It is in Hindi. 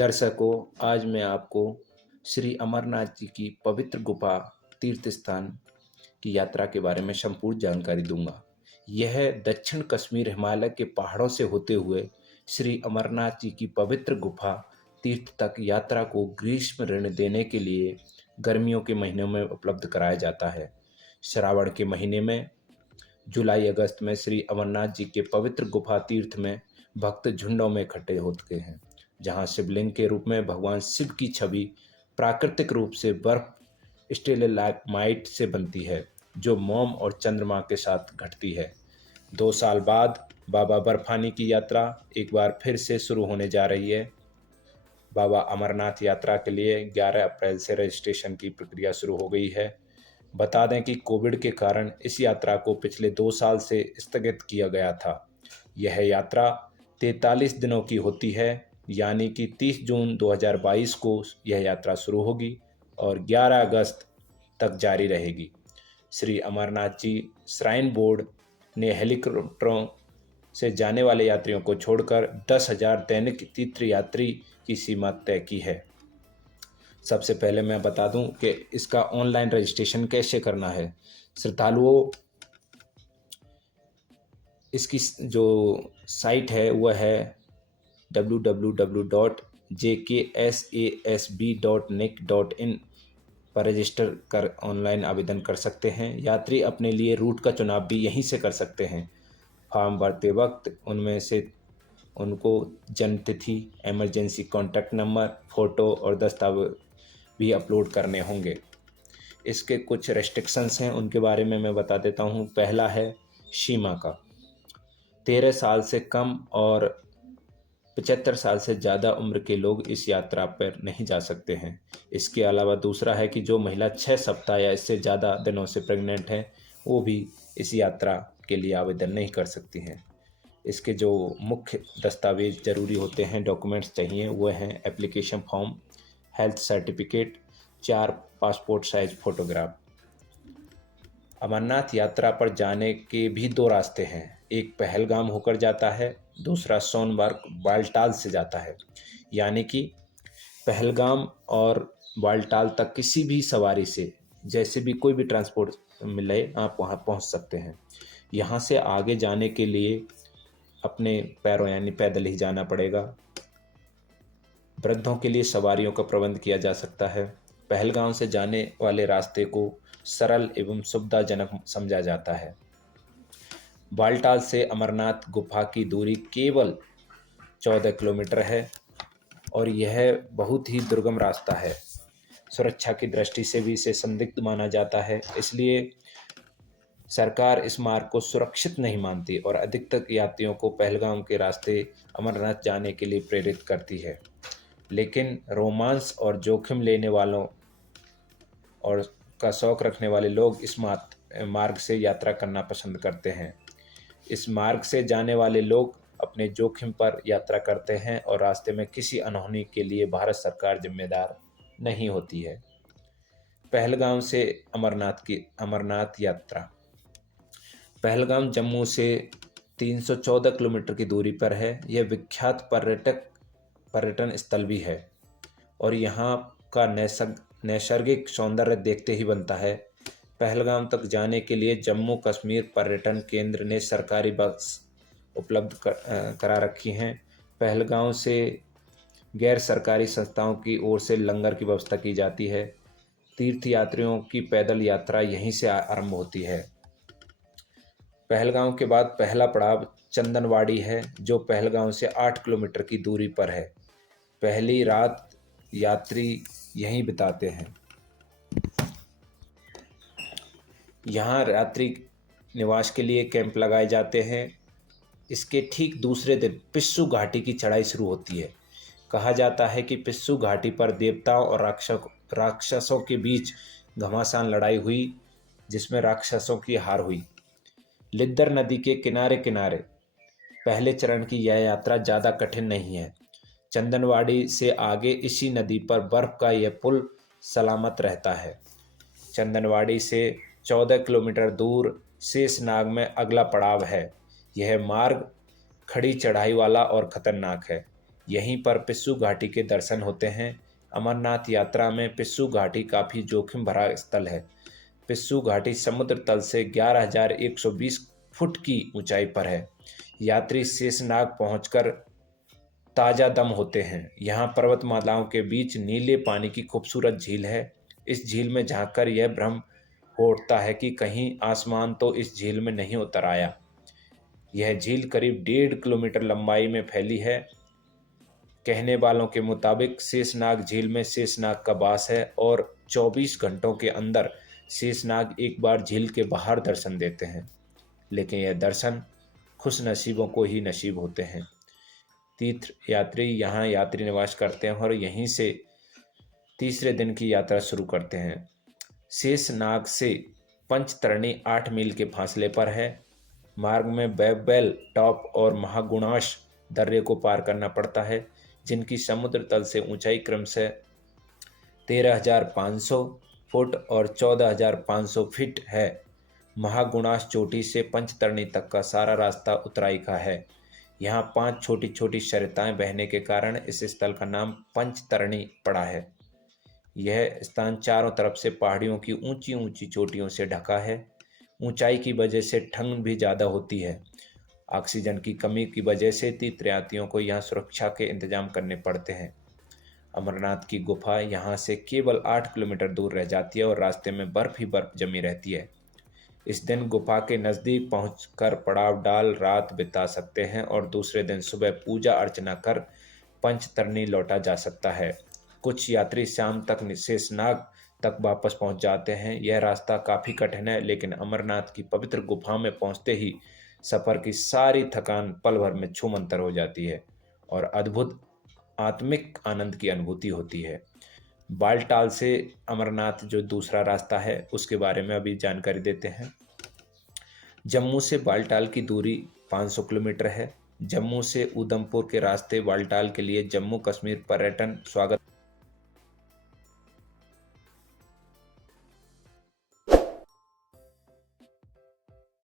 दर्शकों, आज मैं आपको श्री अमरनाथ जी की पवित्र गुफा तीर्थ स्थान की यात्रा के बारे में संपूर्ण जानकारी दूंगा। यह दक्षिण कश्मीर हिमालय के पहाड़ों से होते हुए श्री अमरनाथ जी की पवित्र गुफा तीर्थ तक यात्रा को ग्रीष्म ऋण देने के लिए गर्मियों के महीनों में उपलब्ध कराया जाता है। श्रावण के महीने में जुलाई अगस्त में श्री अमरनाथ जी के पवित्र गुफा तीर्थ में भक्त झुंडों में इकट्ठे होते हैं, जहां शिवलिंग के रूप में भगवान शिव की छवि प्राकृतिक रूप से बर्फ स्टेलेलाइट से बनती है, जो मोम और चंद्रमा के साथ घटती है। 2 साल बाद बाबा बर्फानी की यात्रा एक बार फिर से शुरू होने जा रही है। बाबा अमरनाथ यात्रा के लिए 11 अप्रैल से रजिस्ट्रेशन की प्रक्रिया शुरू हो गई है। बता दें कि कोविड के कारण इस यात्रा को पिछले 2 साल से स्थगित किया गया था। यह यात्रा 43 दिनों की होती है, यानी कि 30 जून 2022 को यह यात्रा शुरू होगी और 11 अगस्त तक जारी रहेगी। श्री अमरनाथ जी श्राइन बोर्ड ने हेलीकॉप्टरों से जाने वाले यात्रियों को छोड़कर 10,000 दैनिक तीर्थयात्री की सीमा तय की है। सबसे पहले मैं बता दूं कि इसका ऑनलाइन रजिस्ट्रेशन कैसे करना है। श्रद्धालुओं, इसकी जो साइट है वह है www.jksasb.nic.in पर रजिस्टर कर ऑनलाइन आवेदन कर सकते हैं। यात्री अपने लिए रूट का चुनाव भी यहीं से कर सकते हैं। फॉर्म भरते वक्त उनमें से उनको जन्म तिथि, इमरजेंसी कॉन्टैक्ट नंबर, फ़ोटो और दस्तावेज भी अपलोड करने होंगे। इसके कुछ रेस्ट्रिक्शंस हैं, उनके बारे में मैं बता देता हूँ। पहला है सीमा का। 13 साल से कम और 75 साल से ज़्यादा उम्र के लोग इस यात्रा पर नहीं जा सकते हैं। इसके अलावा दूसरा है कि जो महिला 6 सप्ताह या इससे ज़्यादा दिनों से प्रेग्नेंट हैं, वो भी इस यात्रा के लिए आवेदन नहीं कर सकती हैं। इसके जो मुख्य दस्तावेज ज़रूरी होते हैं, डॉक्यूमेंट्स चाहिए, वो हैं application form, health certificate, 4 passport size photograph. Amarnath यात्रा पर जाने के भी 2 रास्ते हैं। एक पहलगाम होकर जाता है, दूसरा सोनमर्ग बालटाल से जाता है। यानी कि पहलगाम और बालटाल तक किसी भी सवारी से, जैसे भी कोई भी ट्रांसपोर्ट मिले, आप वहाँ पहुँच सकते हैं। यहाँ से आगे जाने के लिए अपने पैरों यानी पैदल ही जाना पड़ेगा। वृद्धों के लिए सवारियों का प्रबंध किया जा सकता है। पहलगाम से जाने वाले रास्ते को सरल एवं सुविधाजनक समझा जाता है। बालटाल से अमरनाथ गुफा की दूरी केवल 14 किलोमीटर है और यह बहुत ही दुर्गम रास्ता है। सुरक्षा की दृष्टि से भी इसे संदिग्ध माना जाता है, इसलिए सरकार इस मार्ग को सुरक्षित नहीं मानती और अधिकतर यात्रियों को पहलगाम के रास्ते अमरनाथ जाने के लिए प्रेरित करती है। लेकिन रोमांस और जोखिम लेने वालों और का शौक रखने वाले लोग इस मार्ग से यात्रा करना पसंद करते हैं। इस मार्ग से जाने वाले लोग अपने जोखिम पर यात्रा करते हैं और रास्ते में किसी अनहोनी के लिए भारत सरकार जिम्मेदार नहीं होती है। पहलगाम से अमरनाथ यात्रा। पहलगाम जम्मू से 314 किलोमीटर की दूरी पर है। यह विख्यात पर्यटन स्थल भी है और यहाँ का नैसर्गिक सौंदर्य देखते ही बनता है। पहलगाम तक जाने के लिए जम्मू कश्मीर पर्यटन केंद्र ने सरकारी बस उपलब्ध करा रखी हैं। पहलगाम से गैर सरकारी संस्थाओं की ओर से लंगर की व्यवस्था की जाती है। तीर्थयात्रियों की पैदल यात्रा यहीं से आरंभ होती है। पहलगाम के बाद पहला पड़ाव चंदनवाड़ी है, जो पहलगाम से 8 किलोमीटर की दूरी पर है। पहली रात यात्री यहीं बिताते हैं। यहाँ रात्रि निवास के लिए कैंप लगाए जाते हैं। इसके ठीक दूसरे दिन पिस्सू घाटी की चढ़ाई शुरू होती है। कहा जाता है कि पिस्सू घाटी पर देवताओं और राक्षसों के बीच घमासान लड़ाई हुई, जिसमें राक्षसों की हार हुई। लिद्दर नदी के किनारे किनारे पहले चरण की यह यात्रा ज़्यादा कठिन नहीं है। चंदनवाड़ी से आगे इसी नदी पर बर्फ का यह पुल सलामत रहता है। चंदनवाड़ी से 14 किलोमीटर दूर शेषनाग में अगला पड़ाव है। यह मार्ग खड़ी चढ़ाई वाला और ख़तरनाक है। यहीं पर पिस्सू घाटी के दर्शन होते हैं। अमरनाथ यात्रा में पिस्सू घाटी काफ़ी जोखिम भरा स्थल है। पिस्सू घाटी समुद्र तल से 11,120 फुट की ऊंचाई पर है। यात्री शेषनाग पहुंचकर ताजा दम होते हैं। यहाँ पर्वतमालाओं के बीच नीले पानी की खूबसूरत झील है। इस झील में झांककर यह भ्रम हो उठता है कि कहीं आसमान तो इस झील में नहीं उतर आया। यह झील करीब 1.5 किलोमीटर लंबाई में फैली है। कहने वालों के मुताबिक शेषनाग झील में शेषनाग का वास है और 24 घंटों के अंदर शेषनाग एक बार झील के बाहर दर्शन देते हैं। लेकिन यह दर्शन खुश नसीबों को ही नसीब होते हैं। तीर्थ यात्री यहाँ यात्री निवास करते हैं और यहीं से तीसरे दिन की यात्रा शुरू करते हैं। शेषनाग से पंचतरणी 8 मील के फासले पर है। मार्ग में बैबेल टॉप और महागुणाश दर्रे को पार करना पड़ता है, जिनकी समुद्र तल से ऊंचाई क्रमशः 13,500 फुट और 14,500 फीट है। महागुणाश चोटी से पंचतरणी तक का सारा रास्ता उतराई का है। यहाँ 5 छोटी छोटी सरिताएं बहने के कारण इस स्थल का नाम पंचतरणी पड़ा है। यह स्थान चारों तरफ से पहाड़ियों की ऊंची ऊंची चोटियों से ढका है। ऊंचाई की वजह से ठंड भी ज़्यादा होती है। ऑक्सीजन की कमी की वजह से तीर्थयात्रियों को यहाँ सुरक्षा के इंतजाम करने पड़ते हैं। अमरनाथ की गुफा यहाँ से केवल 8 किलोमीटर दूर रह जाती है और रास्ते में बर्फ ही बर्फ जमी रहती है। इस दिन गुफा के नज़दीक पहुंचकर पड़ाव डाल रात बिता सकते हैं और दूसरे दिन सुबह पूजा अर्चना कर पंचतरणी लौटा जा सकता है। कुछ यात्री शाम तक शेषनाग तक वापस पहुंच जाते हैं। यह रास्ता काफ़ी कठिन है, लेकिन अमरनाथ की पवित्र गुफा में पहुंचते ही सफ़र की सारी थकान पल भर में छूमंतर हो जाती है और अद्भुत आत्मिक आनंद की अनुभूति होती है। बालटाल से अमरनाथ जो दूसरा रास्ता है उसके बारे में अभी जानकारी देते हैं। जम्मू से बालटाल की दूरी 500 किलोमीटर है। जम्मू से उधमपुर के रास्ते बालटाल के लिए जम्मू कश्मीर पर्यटन स्वागत